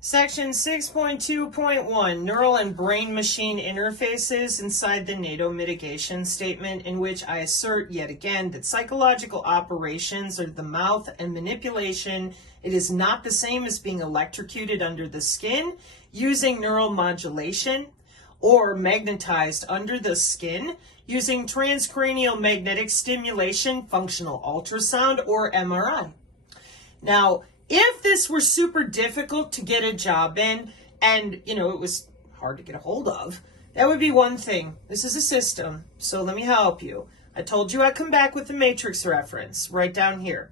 Section 6.2.1, Neural and Brain-Machine Interfaces inside the NATO mitigation statement, in which I assert yet again that psychological operations are the mouth and manipulation. It is not the same as being electrocuted under the skin using neural modulation or magnetized under the skin using transcranial magnetic stimulation, functional ultrasound, or MRI. Now, if this were super difficult to get a job in and, it was hard to get a hold of, that would be one thing. This is a system, so let me help you. I told you I'd come back with the matrix reference right down here.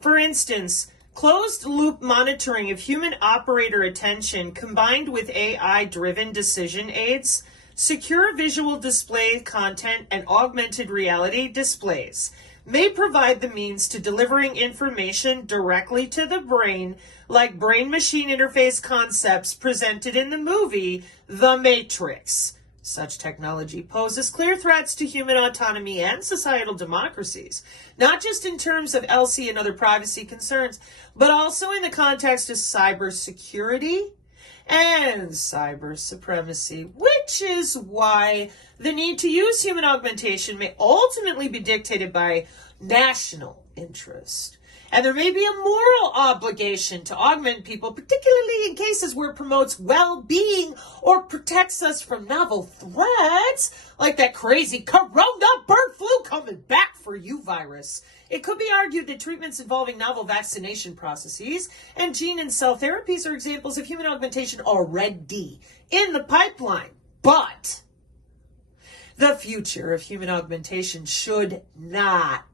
For instance, closed loop monitoring of human operator attention combined with AI-driven decision aids, secure visual display content, and augmented reality displays may provide the means to delivering information directly to the brain, like brain-machine interface concepts presented in the movie The Matrix. Such technology poses clear threats to human autonomy and societal democracies, not just in terms of LC and other privacy concerns, but also in the context of cybersecurity and cyber supremacy, which is why the need to use human augmentation may ultimately be dictated by national interest. And there may be a moral obligation to augment people, particularly in cases where it promotes well-being or protects us from novel threats, like that crazy corona bird flu coming back for you virus. It could be argued that treatments involving novel vaccination processes and gene and cell therapies are examples of human augmentation already in the pipeline. But the future of human augmentation should not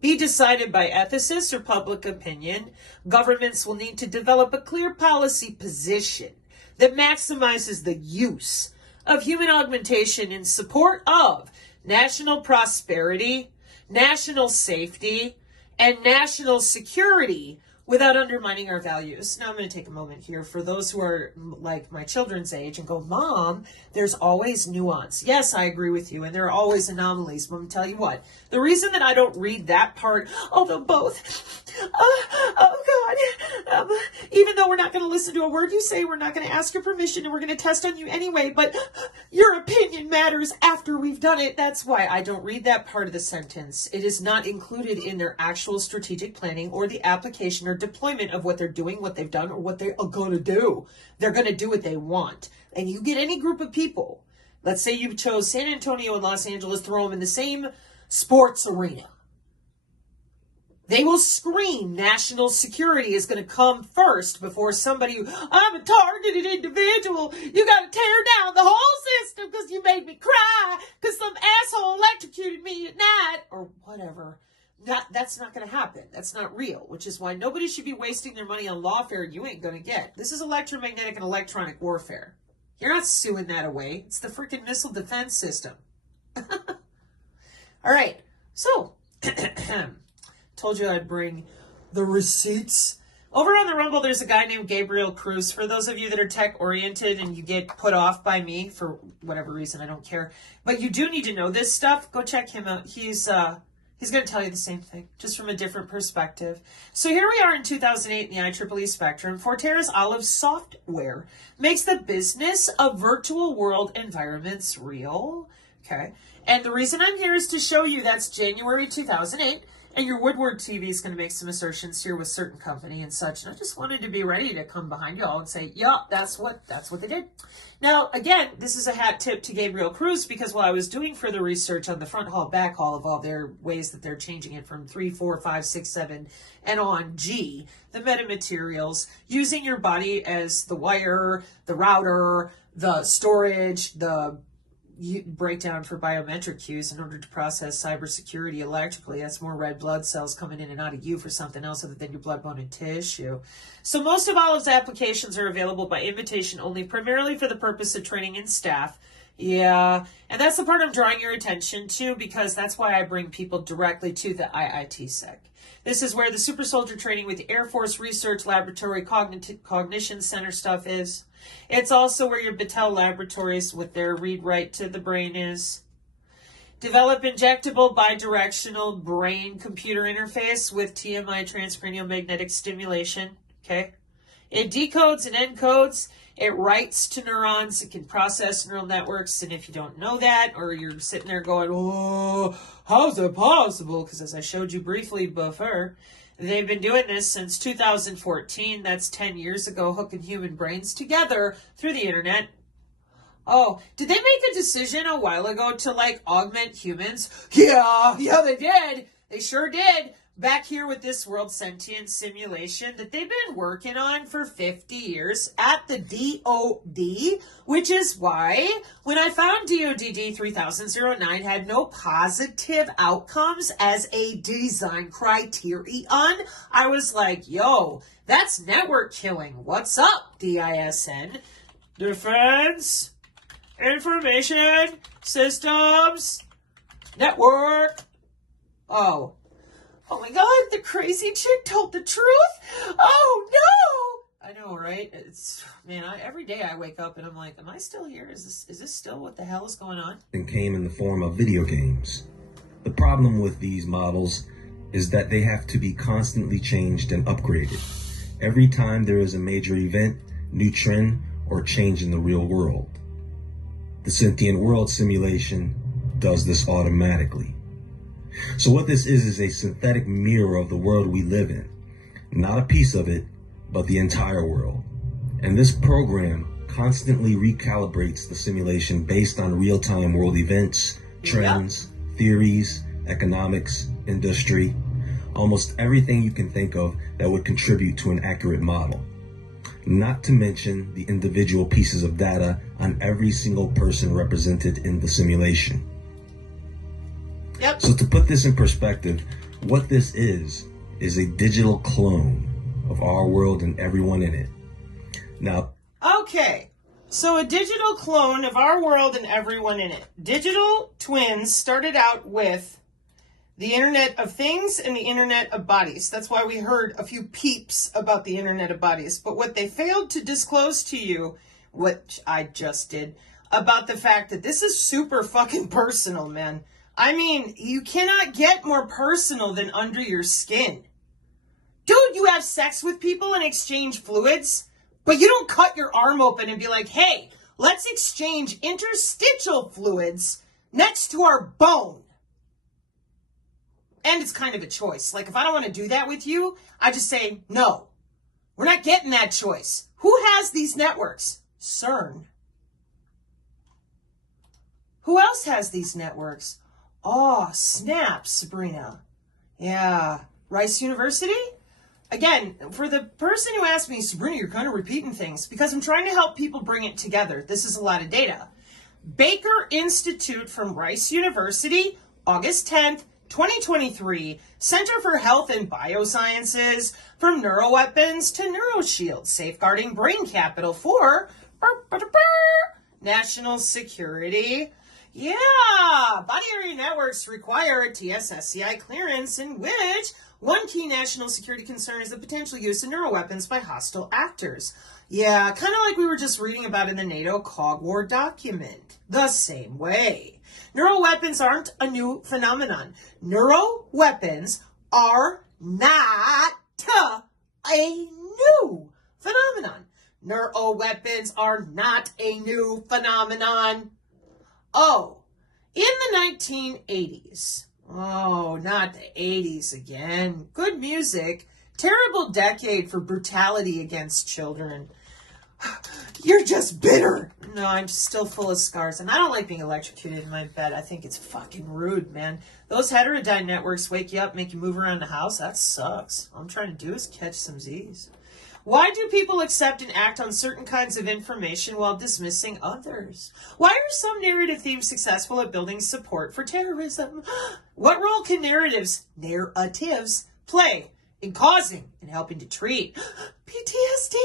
be decided by ethicists or public opinion. Governments will need to develop a clear policy position that maximizes the use of human augmentation in support of national prosperity, national safety, and national security without undermining our values. Now I'm going to take a moment here for those who are like my children's age and go, Mom, there's always nuance. Yes, I agree with you, and there are always anomalies. But I'm going to tell you what, the reason that I don't read that part, although both, even though we're not going to listen to a word you say, we're not going to ask your permission, and we're going to test on you anyway, but your opinion matters after we've done it. That's why I don't read that part of the sentence. It is not included in their actual strategic planning or the application or deployment of what they're doing, what they've done, or what they are going to do. They're going to do what they want. And you get any group of people, let's say you chose San Antonio and Los Angeles, throw them in the same sports arena. They will scream national security is going to come first before somebody, I'm a targeted individual. You got to tear down the whole system because you made me cry because some asshole electrocuted me at night or whatever. That's not going to happen. That's not real, which is why nobody should be wasting their money on lawfare you ain't going to get. This is electromagnetic and electronic warfare. You're not suing that away. It's the freaking missile defense system. All right. So, told you I'd bring the receipts. Over on the Rumble, there's a guy named Gabriel Cruz. For those of you that are tech-oriented and you get put off by me for whatever reason, I don't care. But you do need to know this stuff. Go check him out. He's going to tell you the same thing, just from a different perspective. So here we are in 2008 in the IEEE spectrum. Forterra's Olive software makes the business of virtual world environments real. Okay. And the reason I'm here is to show you that's January 2008. And your Woodward TV is going to make some assertions here with certain company and such. And I just wanted to be ready to come behind you all and say, yeah, that's what they did. Now, again, this is a hat tip to Gabriel Cruz because while I was doing further research on the front hall, back hall of all their ways that they're changing it from 3, 4, 5, 6, 7, and on G, the metamaterials, using your body as the wire, the router, the storage, the breakdown for biometric cues in order to process cybersecurity electrically. That's more red blood cells coming in and out of you for something else other than your blood, bone, and tissue. So most of Olive's applications are available by invitation only, primarily for the purpose of training in staff. Yeah, and that's the part I'm drawing your attention to because that's why I bring people directly to the IITSec. This is where the super soldier training with the Air Force Research Laboratory Cognition Center stuff is. It's also where your Battelle Laboratories with their read-write to the brain is. Develop injectable bidirectional brain-computer interface with TMI, transcranial magnetic stimulation. Okay. It decodes and encodes. It writes to neurons. It can process neural networks. And if you don't know that, or you're sitting there going, oh, how's it possible? Because as I showed you briefly before, they've been doing this since 2014. That's 10 years ago, hooking human brains together through the internet. Oh, did they make a decision a while ago to, like, augment humans? Yeah, they did. They sure did. Back here with this world sentient simulation that they've been working on for 50 years at the DOD, which is why when I found DODD 3009 had no positive outcomes as a design criterion, I was like, yo, that's network killing. What's up, DISN? Defense Information Systems Network. Oh my God, the crazy chick told the truth? Oh no! I know, right? It's, man, every day I wake up and I'm like, am I still here? Is this still what the hell is going on? And came in the form of video games. The problem with these models is that they have to be constantly changed and upgraded. Every time there is a major event, new trend, or change in the real world. The sentient world simulation does this automatically. So what this is a synthetic mirror of the world we live in. Not a piece of it, but the entire world. And this program constantly recalibrates the simulation based on real-time world events, trends, theories, economics, industry, almost everything you can think of that would contribute to an accurate model. Not to mention the individual pieces of data on every single person represented in the simulation. Yep. So to put this in perspective, what this is a digital clone of our world and everyone in it. Now, okay, so a digital clone of our world and everyone in it. Digital twins started out with the Internet of Things and the Internet of Bodies. That's why we heard a few peeps about the Internet of Bodies. But what they failed to disclose to you, which I just did, about the fact that this is super fucking personal, man. I mean, you cannot get more personal than under your skin. Dude, you have sex with people and exchange fluids, but you don't cut your arm open and be like, hey, let's exchange interstitial fluids next to our bone. And it's kind of a choice. Like, if I don't want to do that with you, I just say, no, we're not getting that choice. Who has these networks? CERN. Who else has these networks? Oh, snap, Sabrina. Yeah. Rice University? Again, for the person who asked me, Sabrina, you're kind of repeating things, because I'm trying to help people bring it together. This is a lot of data. Baker Institute from Rice University, August 10th, 2023, Center for Health and Biosciences, from neuroweapons to neuroshields, safeguarding brain capital for national security. Yeah, body area networks require a TS/SCI clearance in which one key national security concern is the potential use of neuroweapons by hostile actors. Yeah, kind of like we were just reading about in the NATO Cog War document. The same way. Neuroweapons aren't a new phenomenon. Neuroweapons are not a new phenomenon. Neuroweapons are not a new phenomenon. Oh, in the 1980s. Oh, not the 80s again. Good music. Terrible decade for brutality against children. You're just bitter. No, I'm still full of scars. And I don't like being electrocuted in my bed. I think it's fucking rude, man. Those heterodyne networks wake you up, make you move around the house. That sucks. All I'm trying to do is catch some Z's. Why do people accept and act on certain kinds of information while dismissing others? Why are some narrative themes successful at building support for terrorism? What role can narratives play in causing and helping to treat PTSD?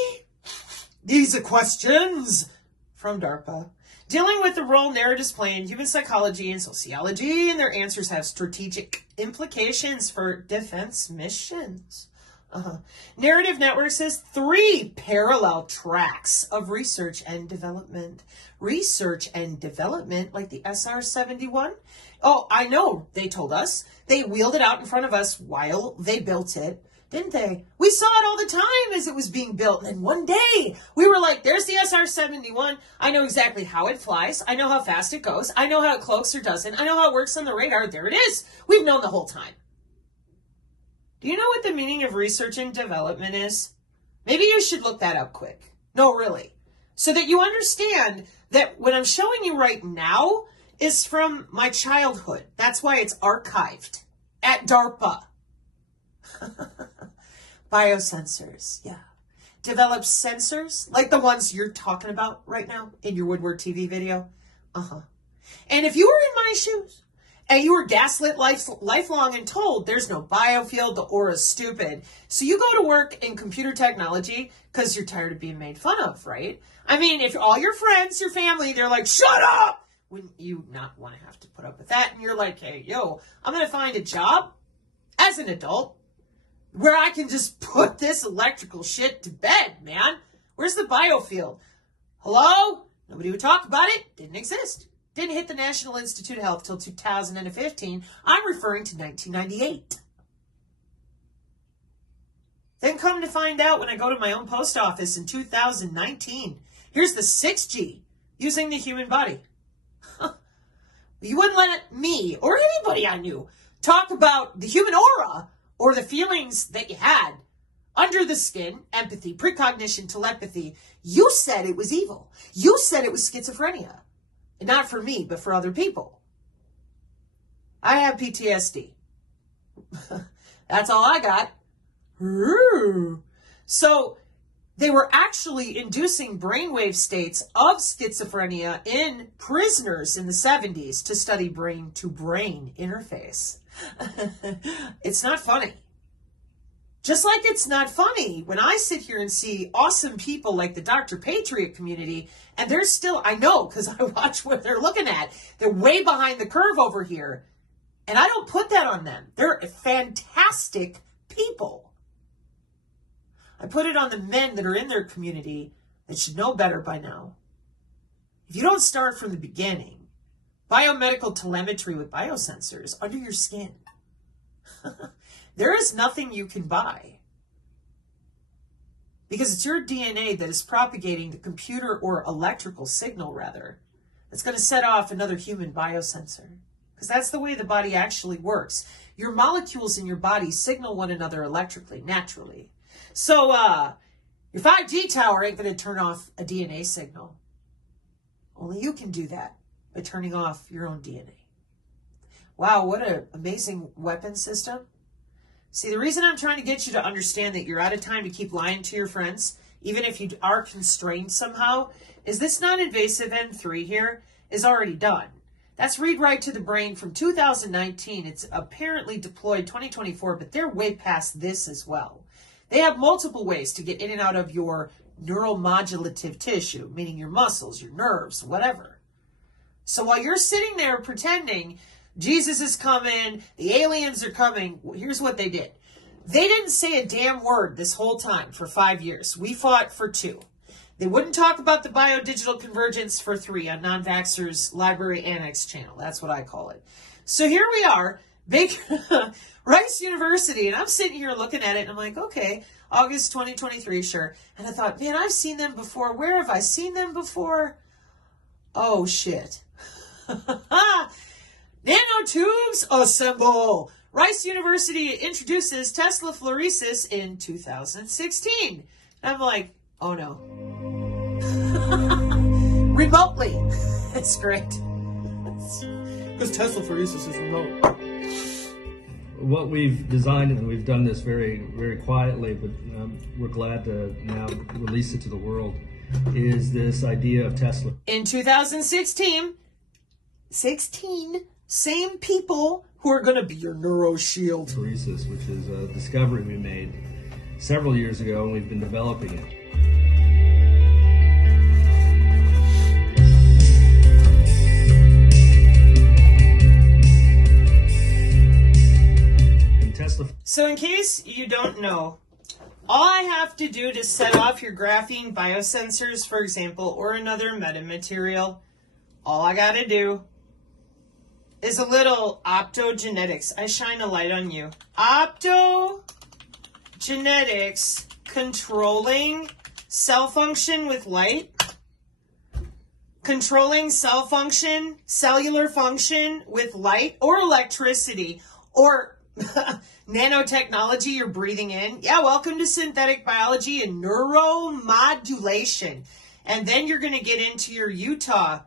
These are questions from DARPA, dealing with the role narratives play in human psychology and sociology, and their answers have strategic implications for defense missions. Narrative networks has 3 parallel tracks of research and development. Research and development, like the SR-71. Oh, I know, they told us. They wheeled it out in front of us while they built it. didn't they? We saw it all the time as it was being built. And then one day we were like, there's the SR-71. I know exactly how it flies. I know how fast it goes. I know how it cloaks or doesn't. I know how it works on the radar. There it is. We've known the whole time. Do you know what the meaning of research and development is? Maybe you should look that up quick. No, really. So that you understand that what I'm showing you right now is from my childhood. That's why it's archived at DARPA. Biosensors, yeah. Develop sensors like the ones you're talking about right now in your Woodward TV video. And if you were in my shoes and you were gaslit lifelong and told there's no biofield, the aura's stupid, so you go to work in computer technology because you're tired of being made fun of, right? I mean, if all your friends, your family, they're like, shut up! Wouldn't you not want to have to put up with that? And you're like, hey, yo, I'm going to find a job as an adult where I can just put this electrical shit to bed, man. Where's the biofield? Hello? Nobody would talk about it. Didn't exist. Didn't hit the National Institute of Health till 2015. I'm referring to 1998. Then come to find out when I go to my own post office in 2019, here's the 6G using the human body. You wouldn't let me or anybody I knew talk about the human aura or the feelings that you had under the skin, empathy, precognition, telepathy. You said it was evil. You said it was schizophrenia. And not for me, but for other people. I have PTSD. That's all I got. So they were actually inducing brainwave states of schizophrenia in prisoners in the 70s to study brain-to-brain interface. It's not funny. Just like it's not funny when I sit here and see awesome people like the Dr. Patriot community, and they're still, I know because I watch what they're looking at. They're way behind the curve over here. And I don't put that on them. They're fantastic people. I put it on the men that are in their community that should know better by now. If you don't start from the beginning, biomedical telemetry with biosensors under your skin, there is nothing you can buy. Because it's your DNA that is propagating the computer or electrical signal, rather, that's going to set off another human biosensor. Because that's the way the body actually works. Your molecules in your body signal one another electrically, naturally. So your 5G tower ain't going to turn off a DNA signal. Only you can do that by turning off your own DNA. Wow, what an amazing weapon system. See, the reason I'm trying to get you to understand that you're out of time to keep lying to your friends, even if you are constrained somehow, is this non-invasive M3 here is already done. That's read right to the brain from 2019. It's apparently deployed 2024, but they're way past this as well. They have multiple ways to get in and out of your neuromodulative tissue, meaning your muscles, your nerves, whatever. So while you're sitting there pretending Jesus is coming, the aliens are coming, here's what they did. They didn't say a damn word this whole time for 5 years. We fought for 2. They wouldn't talk about the biodigital convergence for 3 on Non-Vaxxers Library Annex channel. That's what I call it. So here we are, Rice University, and I'm sitting here looking at it, and I'm like, okay, August 2023, sure. And I thought, man, I've seen them before. Where have I seen them before? Oh, shit. Nanotubes assemble. Rice University introduces Tesla fluorescence in 2016. And I'm like, oh no. Remotely. It's great. Because Tesla fluorescence is remote. What we've designed, and we've done this very, very quietly, but we're glad to now release it to the world, is this idea of Tesla. In 2016, same people who are going to be your neuro shield. Fluorescence, which is a discovery we made several years ago, and we've been developing it. So in case you don't know, all I have to do to set off your graphene biosensors, for example, or another metamaterial, all I got to do is a little optogenetics. I shine a light on you. Optogenetics. genetics controlling cell function with light, controlling cell function, cellular function with light or electricity, or nanotechnology you're breathing in. Yeah, welcome to synthetic biology and neuromodulation. And then you're going to get into your Utah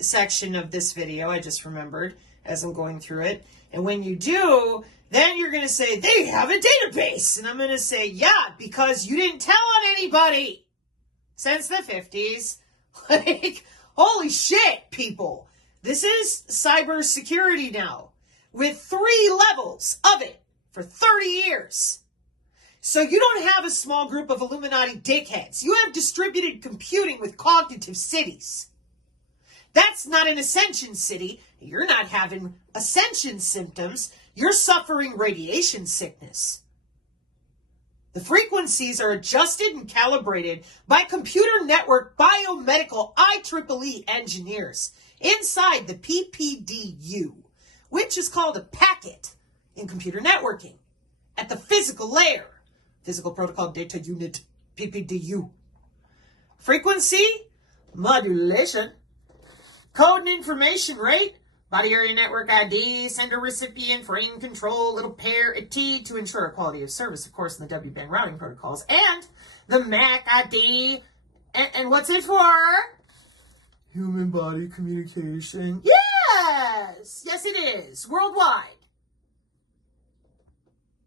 section of this video, I just remembered as I'm going through it. And when you do, then you're going to say, they have a database. And I'm going to say, yeah, because you didn't tell on anybody since the 50s. Like, holy shit, people. This is cybersecurity now with 3 levels of it for 30 years. So you don't have a small group of Illuminati dickheads. You have distributed computing with cognitive cities. That's not an ascension city. You're not having ascension symptoms. You're suffering radiation sickness. The frequencies are adjusted and calibrated by computer network biomedical IEEE engineers inside the PPDU, which is called a packet in computer networking at the physical layer. Physical Protocol Data Unit, PPDU. Frequency modulation. Code and information rate. Body area network ID, sender recipient, frame control, little pair at T to ensure quality of service, of course, in the W-band routing protocols. And the MAC ID. And what's it for? Human body communication. Yes! Yes, it is. Worldwide.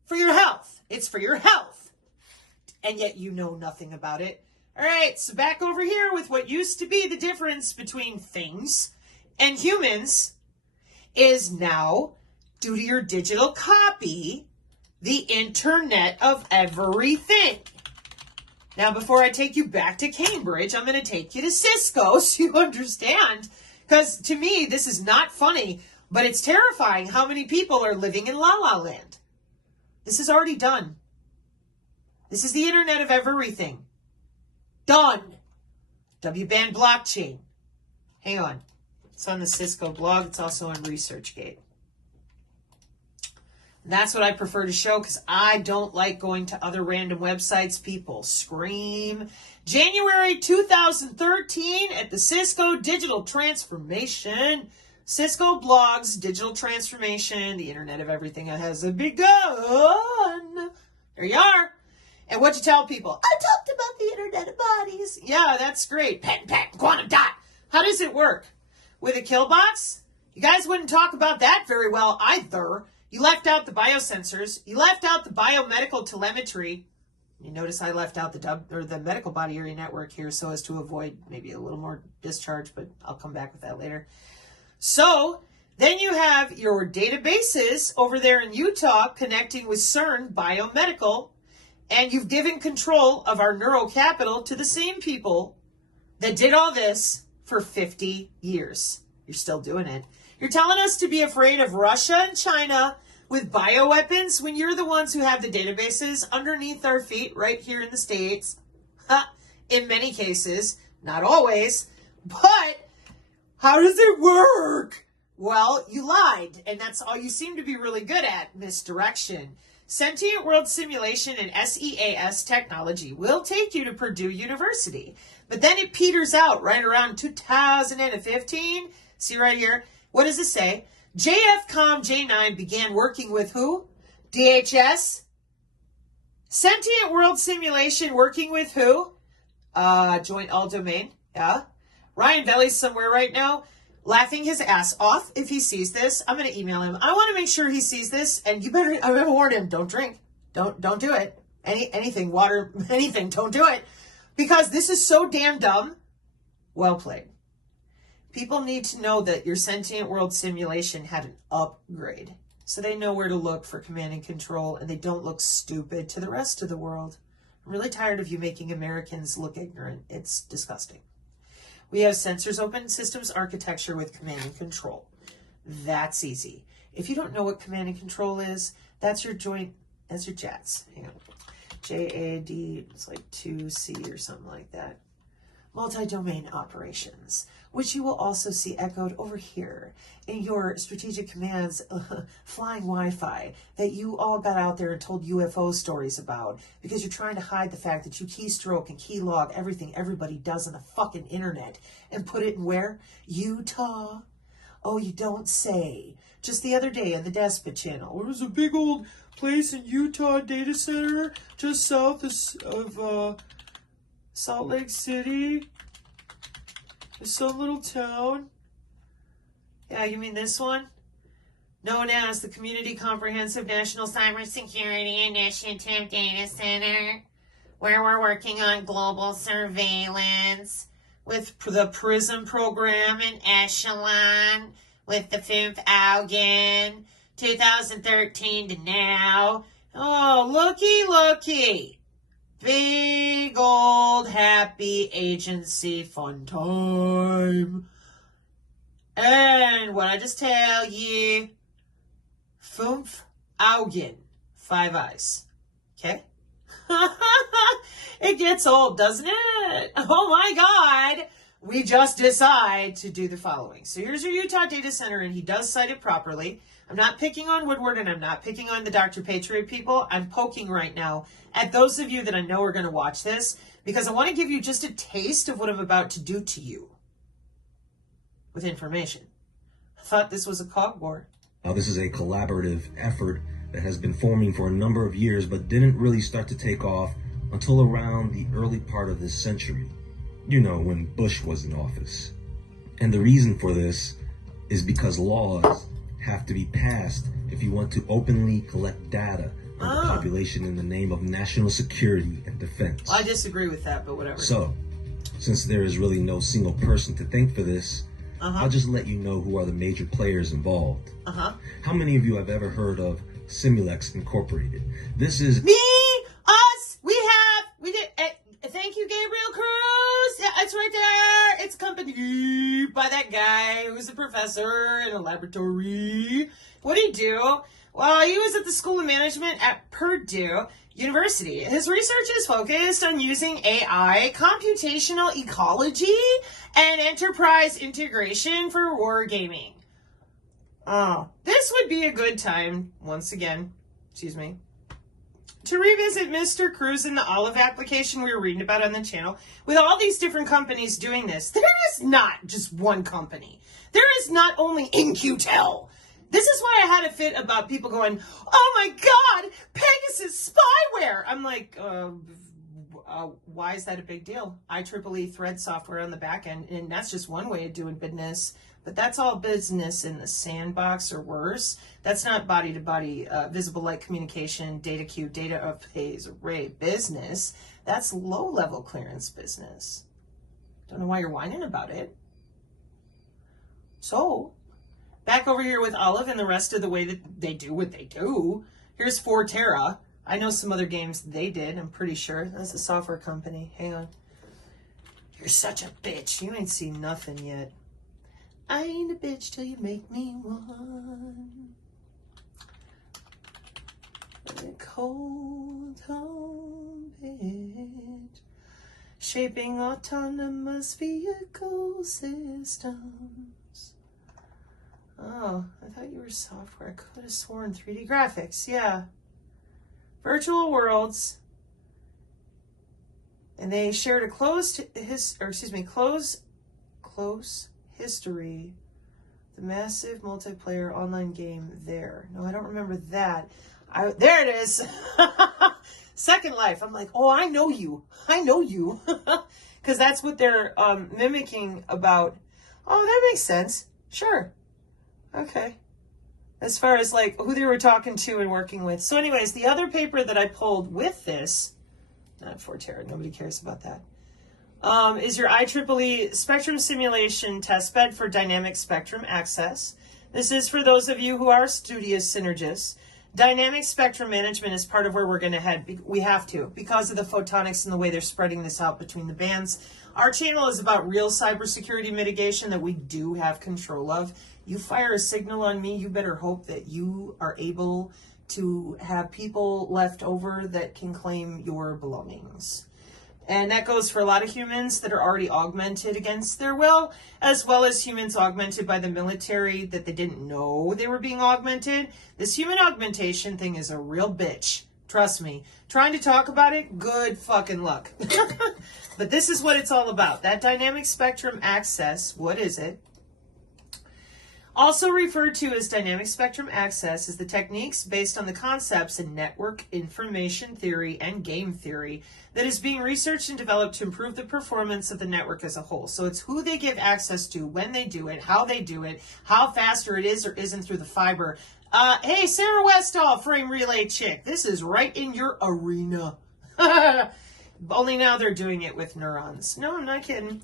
For your health. It's for your health. And yet you know nothing about it. All right, so back over here with what used to be the difference between things and humans is now, due to your digital copy, the Internet of Everything. Now, before I take you back to Cambridge, I'm going to take you to Cisco so you understand. Because to me, this is not funny, but it's terrifying how many people are living in La La Land. This is already done. This is the Internet of Everything. Done. W-band blockchain. Hang on. It's on the Cisco blog. It's also on ResearchGate. And that's what I prefer to show because I don't like going to other random websites. People scream. January 2013 at the Cisco Digital Transformation. Cisco blogs, digital transformation, the Internet of Everything has begun. There you are. And what you tell people? I talked about the Internet of Bodies. Yeah, that's great. Patent, quantum dot. How does it work? With a kill box? You guys wouldn't talk about that very well either. You left out the biosensors. You left out the biomedical telemetry. You notice I left out the medical body area network here so as to avoid maybe a little more discharge, but I'll come back with that later. So then you have your databases over there in Utah connecting with CERN Biomedical. And you've given control of our neural capital to the same people that did all this for 50 years. You're still doing it. You're telling us to be afraid of Russia and China with bioweapons when you're the ones who have the databases underneath our feet right here in the States. In many cases, not always, but how does it work? Well, you lied, and that's all you seem to be really good at, misdirection. Sentient World Simulation and SEAS technology will take you to Purdue University. But then it peters out right around 2015. See right here? What does it say? JFCOM J9 began working with who? DHS? Sentient World Simulation working with who? Joint All Domain. Yeah. Ryan Belly's somewhere right now, laughing his ass off. If he sees this, I'm going to email him. I want to make sure he sees this, and I'm going to warn him, don't drink. Don't do it. Anything, water, anything, don't do it. Because this is so damn dumb. Well played. People need to know that your Sentient World Simulation had an upgrade. So they know where to look for command and control, and they don't look stupid to the rest of the world. I'm really tired of you making Americans look ignorant. It's disgusting. We have sensors open systems architecture with command and control. That's easy. If you don't know what command and control is, that's your JADS. Hang on. JAD, it's like 2C or something like that. multi-domain operations, which you will also see echoed over here in your strategic commands flying Wi-Fi that you all got out there and told UFO stories about because you're trying to hide the fact that you keystroke and keylog everything everybody does on the fucking internet and put it in where? Utah. Oh, you don't say. Just the other day on the Despot channel, there was a big old place in Utah data center just south of Salt Lake City. It's some little town. Yeah, you mean this one? Known as the Community Comprehensive National Cybersecurity Initiative Data Center, where we're working on global surveillance with the PRISM program in Echelon, with the 5th Augen, 2013 to now. Oh, looky. Big old happy agency fun time. And what I just tell you, 5th Augen, 5 eyes. Okay? It gets old, doesn't it? Oh my God. We just decide to do the following. So here's your Utah data center, and he does cite it properly. I'm not picking on Woodward, and I'm not picking on the Dr. Patriot people. I'm poking right now at those of you that I know are going to watch this, because I want to give you just a taste of what I'm about to do to you with information. I thought this was a cogboard. Now, this is a collaborative effort that has been forming for a number of years, but didn't really start to take off until around the early part of this century. You know, when Bush was in office. And the reason for this is because laws have to be passed if you want to openly collect data on the population in the name of national security and defense. Well, I disagree with that, but whatever. So, since there is really no single person to thank for this, I'll just let you know who are the major players involved. How many of you have ever heard of Simulex Incorporated? This is... Me, us, we did, thank you, Gabriel Cruz. Yeah, it's right there. It's accompanied by that guy who's a professor in a laboratory. What did he do? Well, he was at the School of Management at Purdue University. His research is focused on using AI, computational ecology, and enterprise integration for wargaming. Oh, this would be a good time, once again, to revisit Mr. Cruz and the Olive application we were reading about on the channel. With all these different companies doing this, there is not just one company. There is not only InQtel. This is why I had a fit about people going, oh my God, Pegasus spyware. I'm like, why is that a big deal? IEEE thread software on the back end, and that's just one way of doing business. But that's all business in the sandbox or worse. That's not body-to-body visible light communication, data queue, data of phase array business. That's low-level clearance business. Don't know why you're whining about it. So, back over here with Olive and the rest of the way that they do what they do. Here's Forterra. I know some other games they did, I'm pretty sure. That's a software company. Hang on. You're such a bitch. You ain't seen nothing yet. I ain't a bitch till you make me one. A cold home bitch. Shaping autonomous vehicle systems. Oh, I thought you were software. I could have sworn 3D graphics. Yeah. Virtual worlds. And they shared a close history, the massive multiplayer online game there. No, I don't remember that. There it is. Second Life. I'm like, oh, I know you. Because that's what they're mimicking about. Oh, that makes sense. Sure. Okay. As far as like who they were talking to and working with. So anyways, the other paper that I pulled with this, not Forterra, nobody cares about that, is your IEEE Spectrum Simulation Testbed for Dynamic Spectrum Access. This is for those of you who are studious synergists. Dynamic spectrum management is part of where we're going to head. We have to, because of the photonics and the way they're spreading this out between the bands. Our channel is about real cybersecurity mitigation that we do have control of. You fire a signal on me, you better hope that you are able to have people left over that can claim your belongings. And that goes for a lot of humans that are already augmented against their will, as well as humans augmented by the military that they didn't know they were being augmented. This human augmentation thing is a real bitch. Trust me. Trying to talk about it, good fucking luck. But this is what it's all about. That dynamic spectrum access, what is it? Also referred to as dynamic spectrum access is the techniques based on the concepts in network information theory and game theory that is being researched and developed to improve the performance of the network as a whole. So it's who they give access to, when they do it, how they do it, how faster it is or isn't through the fiber. Hey, Sarah Westall, frame relay chick, this is right in your arena. Only now they're doing it with neurons. No, I'm not kidding.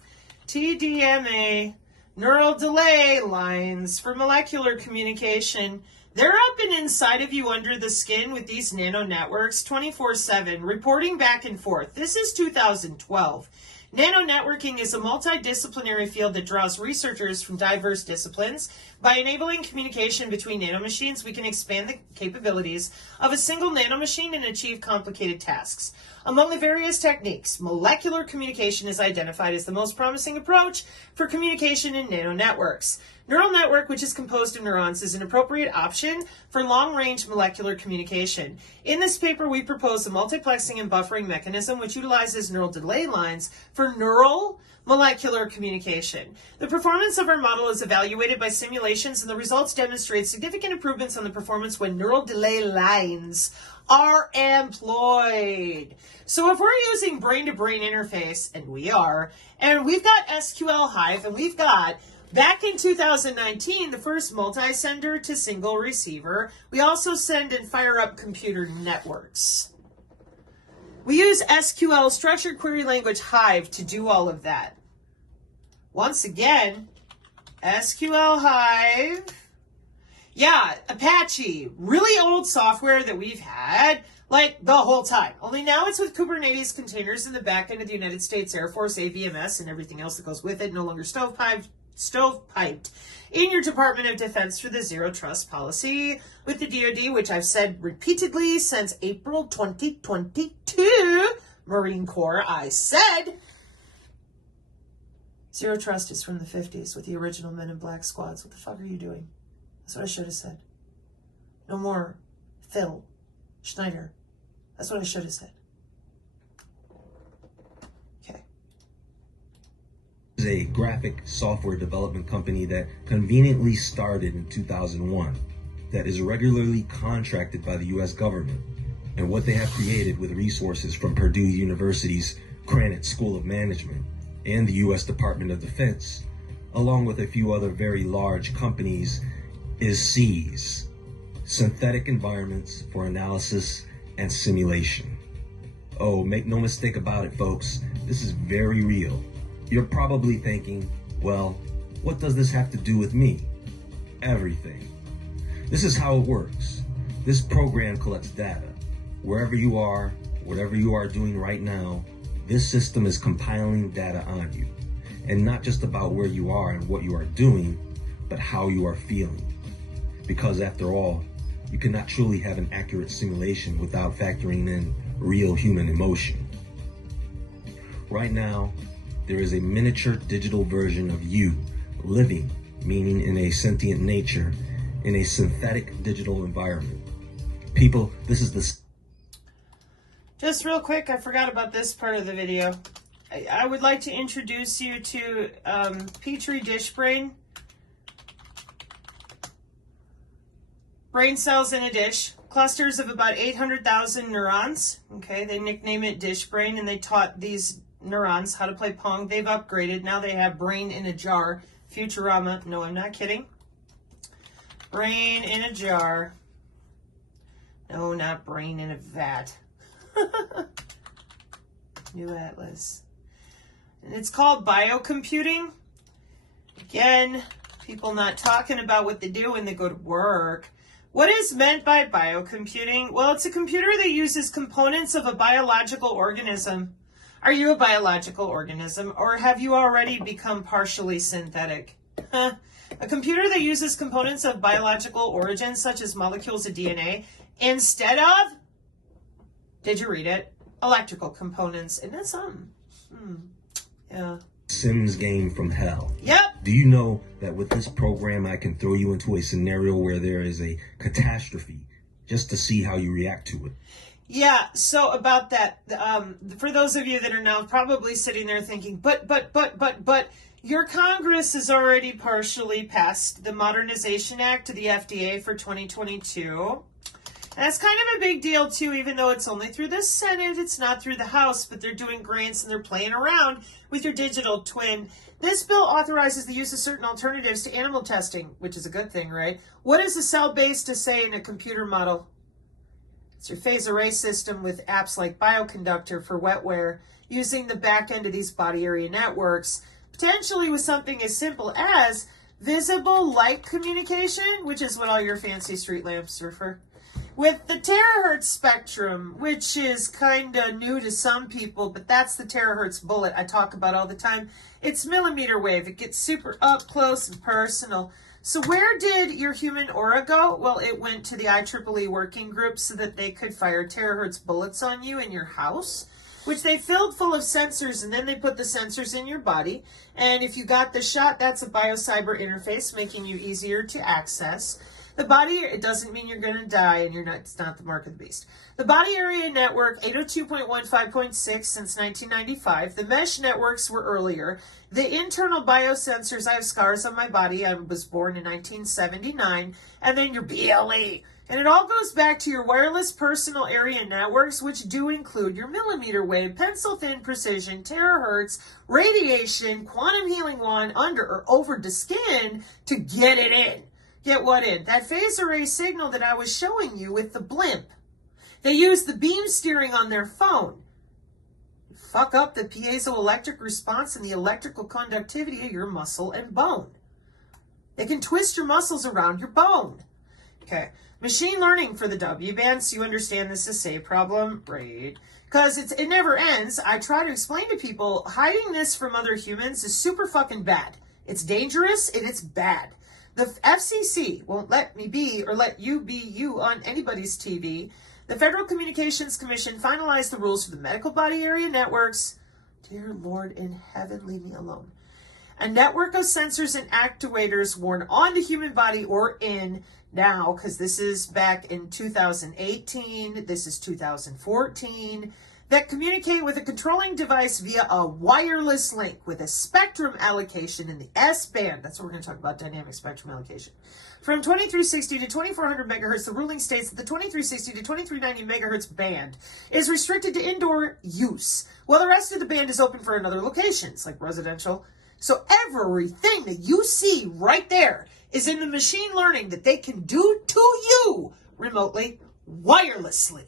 TDMA. Neural delay lines for molecular communication. They're up and inside of you under the skin with these nano networks 24/7, reporting back and forth. This is 2012. Nano networking is a multidisciplinary field that draws researchers from diverse disciplines. By enabling communication between nanomachines, we can expand the capabilities of a single nanomachine and achieve complicated tasks. Among the various techniques, molecular communication is identified as the most promising approach for communication in nano networks. Neural network, which is composed of neurons, is an appropriate option for long-range molecular communication. In this paper, we propose a multiplexing and buffering mechanism which utilizes neural delay lines for neural molecular communication. The performance of our model is evaluated by simulations, and the results demonstrate significant improvements on the performance when neural delay lines are employed. So if we're using brain-to-brain interface, and we are, and we've got SQL Hive, and we've got back in 2019, the first multi-sender to single receiver. We also send and fire up computer networks. We use SQL, Structured Query Language Hive, to do all of that. Once again, SQL Hive. Yeah, Apache, really old software that we've had like the whole time. Only now it's with Kubernetes containers in the back end of the United States Air Force, AVMS, and everything else that goes with it. No longer stovepiped in your Department of Defense for the Zero Trust policy with the DoD, which I've said repeatedly since April 2022. Marine Corps, I said. Zero Trust is from the 50s with the original Men in Black squads. What the fuck are you doing? That's what I should have said. No more Phil Schneider. That's what I should have said. Is a graphic software development company that conveniently started in 2001 that is regularly contracted by the U.S. government, and what they have created with resources from Purdue University's Krannert School of Management and the U.S. Department of Defense, along with a few other very large companies, is SEAS, Synthetic Environments for Analysis and Simulation. Oh, make no mistake about it, folks, this is very real. You're probably thinking, well, what does this have to do with me? Everything. This is how it works. This program collects data. Wherever you are, whatever you are doing right now, this system is compiling data on you. And not just about where you are and what you are doing, but how you are feeling. Because after all, you cannot truly have an accurate simulation without factoring in real human emotion. Right now, there is a miniature digital version of you living, meaning in a sentient nature, in a synthetic digital environment. People, this is the... Just real quick, I forgot about this part of the video. I would like to introduce you to Petri dish brain. Brain cells in a dish. Clusters of about 800,000 neurons. Okay, they nickname it dish brain, and they taught these neurons how to play Pong. They've upgraded. Now they have brain in a jar. Futurama. No, I'm not kidding. Brain in a jar. No, not brain in a vat. New Atlas. And it's called biocomputing. Again, people not talking about what they do when they go to work. What is meant by biocomputing? Well, it's a computer that uses components of a biological organism. Are you a biological organism, or have you already become partially synthetic? A computer that uses components of biological origin, such as molecules of DNA, instead of, did you read it? electrical components, and that's yeah. Sims game from hell. Yep. Do you know that with this program, I can throw you into a scenario where there is a catastrophe just to see how you react to it? Yeah, so about that, for those of you that are now probably sitting there thinking, but, your Congress has already partially passed the Modernization Act to the FDA for 2022. And that's kind of a big deal, too, even though it's only through the Senate. It's not through the House, but they're doing grants and they're playing around with your digital twin. This bill authorizes the use of certain alternatives to animal testing, which is a good thing, right? What is a cell base to say in a computer model? It's your phase array system with apps like Bioconductor for wetware, using the back end of these body area networks, potentially with something as simple as visible light communication, which is what all your fancy street lamps are for. With the terahertz spectrum, which is kind of new to some people, but that's the terahertz bullet I talk about all the time. It's millimeter wave. It gets super up close and personal. So where did your human aura go? Well, it went to the IEEE working group so that they could fire terahertz bullets on you in your house, which they filled full of sensors, and then they put the sensors in your body. And if you got the shot, that's a biocyber interface, making you easier to access. The body, it doesn't mean you're going to die, and it's not the mark of the beast. The body area network, 802.15.6 since 1995. The mesh networks were earlier. The internal biosensors, I have scars on my body. I was born in 1979. And then your BLE. And it all goes back to your wireless personal area networks, which do include your millimeter wave, pencil-thin precision, terahertz, radiation, quantum healing wand under or over the skin to get it in. Get what in? That phase array signal that I was showing you with the blimp. They use the beam steering on their phone. Fuck up the piezoelectric response and the electrical conductivity of your muscle and bone. They can twist your muscles around your bone. Okay. Machine learning for the W-band, so you understand this is a problem, right? Because it never ends. I try to explain to people, hiding this from other humans is super fucking bad. It's dangerous and it's bad. The FCC won't let me be or let you be you on anybody's TV. The Federal Communications Commission finalized the rules for the medical body area networks. Dear Lord in heaven, leave me alone. A network of sensors and actuators worn on the human body or in now, because this is back in 2018, this is 2014, that communicate with a controlling device via a wireless link with a spectrum allocation in the S-band. That's what we're going to talk about, dynamic spectrum allocation. From 2360 to 2400 megahertz, the ruling states that the 2360 to 2390 megahertz band is restricted to indoor use, while the rest of the band is open for in other locations, like residential. So everything that you see right there is in the machine learning that they can do to you remotely, wirelessly.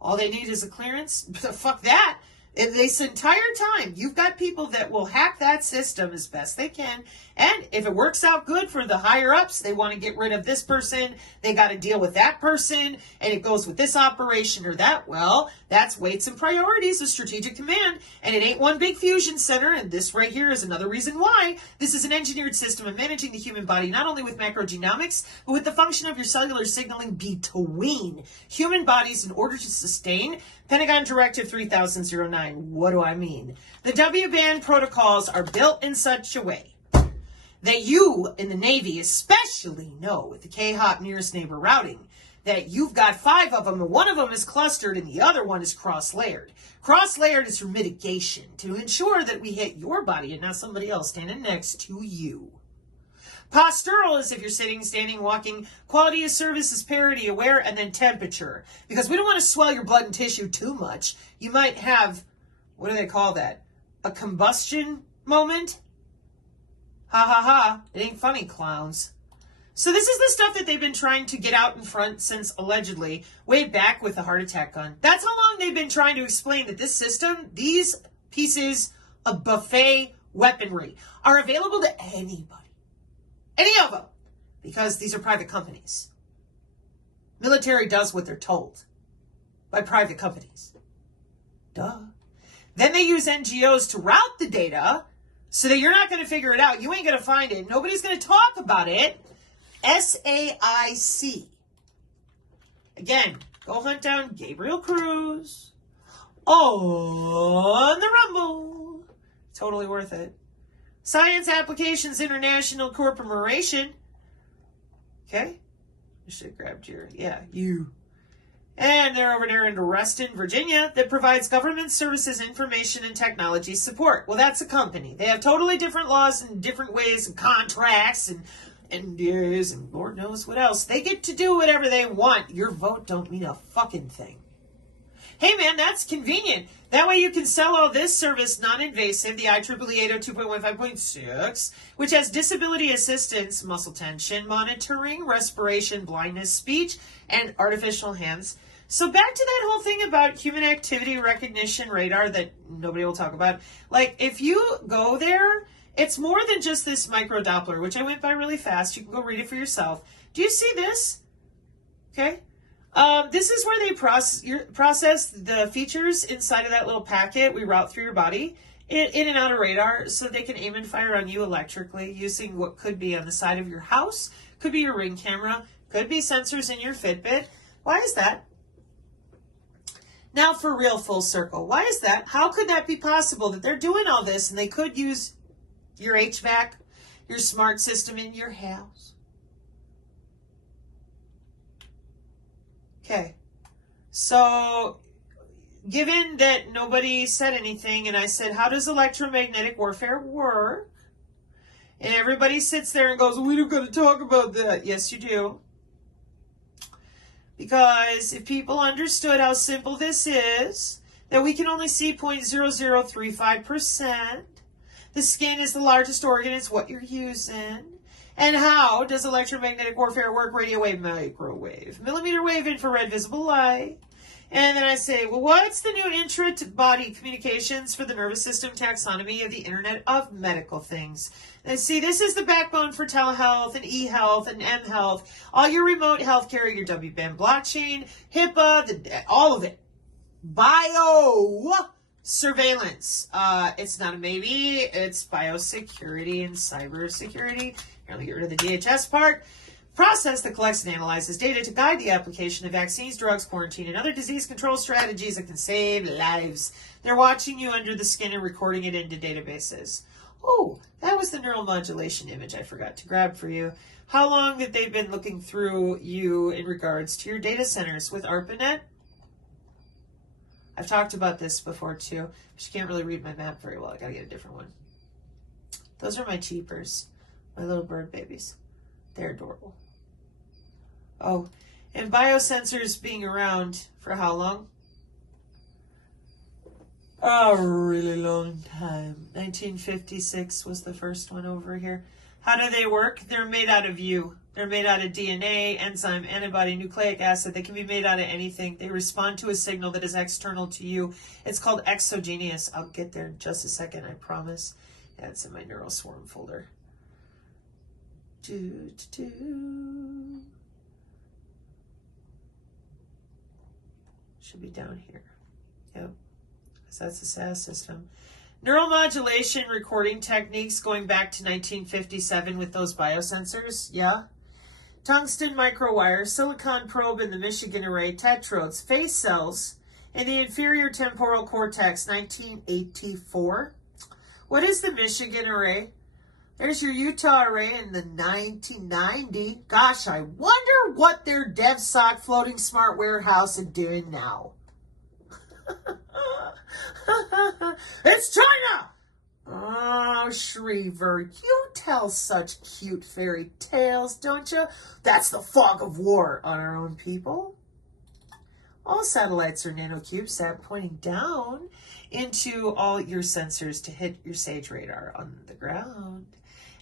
All they need is a clearance. Fuck that. This entire time, you've got people that will hack that system as best they can. And if it works out good for the higher ups, they want to get rid of this person. They got to deal with that person. And it goes with this operation or that. Well, that's weights and priorities of strategic command. And it ain't one big fusion center. And this right here is another reason why this is an engineered system of managing the human body, not only with macrogenomics, but with the function of your cellular signaling between human bodies in order to sustain Pentagon Directive 3009. What do I mean? The W-band protocols are built in such a way that you in the Navy especially know with the K-hop nearest neighbor routing that you've got 5 of them and one of them is clustered and the other one is cross-layered. Cross-layered is for mitigation to ensure that we hit your body and not somebody else standing next to you. Postural is if you're sitting, standing, walking. Quality of service is parity, aware, and then temperature. Because we don't want to swell your blood and tissue too much. You might have, what do they call that? A combustion moment? Ha ha ha. It ain't funny, clowns. So this is the stuff that they've been trying to get out in front since allegedly way back with the heart attack gun. That's how long they've been trying to explain that this system, these pieces of buffet weaponry, are available to anybody. Any of them, because these are private companies. Military does what they're told by private companies. Duh. Then they use NGOs to route the data so that you're not going to figure it out. You ain't going to find it. Nobody's going to talk about it. SAIC. Again, Go hunt down Gabriel Cruz on the Rumble. Totally worth it. Science Applications International Corporation. Okay. I should have grabbed your, you. And they're over there in Reston, Virginia, that provides government services, information, and technology support. Well, that's a company. They have totally different laws and different ways and contracts and NDAs and Lord knows what else. They get to do whatever they want. Your vote don't mean a fucking thing. Hey man, that's convenient. That way you can sell all this service non-invasive, the IEEE 802.15.6, which has disability assistance, muscle tension, monitoring, respiration, blindness, speech, and artificial hands. So back to that whole thing about human activity recognition radar that nobody will talk about. Like, if you go there, it's more than just this micro Doppler, which I went by really fast. You can go read it for yourself. Do you see this? Okay. This is where they process the features inside of that little packet we route through your body in and out of radar so they can aim and fire on you electrically using what could be on the side of your house, could be your Ring camera, could be sensors in your Fitbit. Why is that? Now for real, full circle. Why is that? How could that be possible that they're doing all this and they could use your HVAC, your smart system in your house? Okay, so given that nobody said anything and I said, how does electromagnetic warfare work? And everybody sits there and goes, we don't got to talk about that. Yes, you do. Because if people understood how simple this is, that we can only see 0.0035%, the skin is the largest organ, it's what you're using. And how does electromagnetic warfare work? Radio wave, microwave, millimeter wave, infrared, visible light. And then I say, well, what's the new intra-body communications for the nervous system taxonomy of the Internet of Medical Things? And see, this is the backbone for telehealth and e-health and m-health, all your remote healthcare, your WBAM blockchain, HIPAA, all of it. Bio surveillance. It's not a maybe, it's biosecurity and cybersecurity. Let me get rid of the DHS part. Process that collects and analyzes data to guide the application of vaccines, drugs, quarantine, and other disease control strategies that can save lives. They're watching you under the skin and recording it into databases. Oh, that was the neuromodulation image I forgot to grab for you. How long have they been looking through you in regards to your data centers with ARPANET? I've talked about this before too. But you can't really read my map very well. I gotta get a different one. Those are my cheapers. My little bird babies. They're adorable. Oh, and biosensors being around for how long? A really long time. 1956 was the first one over here. How do they work? They're made out of you. They're made out of DNA, enzyme, antibody, nucleic acid. They can be made out of anything. They respond to a signal that is external to you. It's called exogenous. I'll get there in just a second, I promise. Yeah, it's in my neural swarm folder. Should be down here. Yep. Because that's the SAS system. Neuromodulation recording techniques going back to 1957 with those biosensors. Yeah. Tungsten microwire, silicon probe in the Michigan array, tetrodes, face cells in the inferior temporal cortex, 1984. What is the Michigan array? There's your Utah array in the 1990. Gosh, I wonder what their DevSoc floating smart warehouse is doing now. It's China! Oh, Shriver, you tell such cute fairy tales, don't you? That's the fog of war on our own people. All satellites are nanocubes pointing down into all your sensors to hit your SAGE radar on the ground.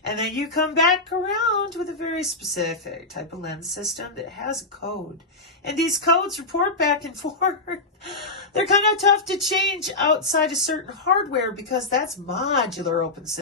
And then you come back around with a very specific type of lens system that has a code. And these codes report back and forth. They're kind of tough to change outside of certain hardware because that's modular open system.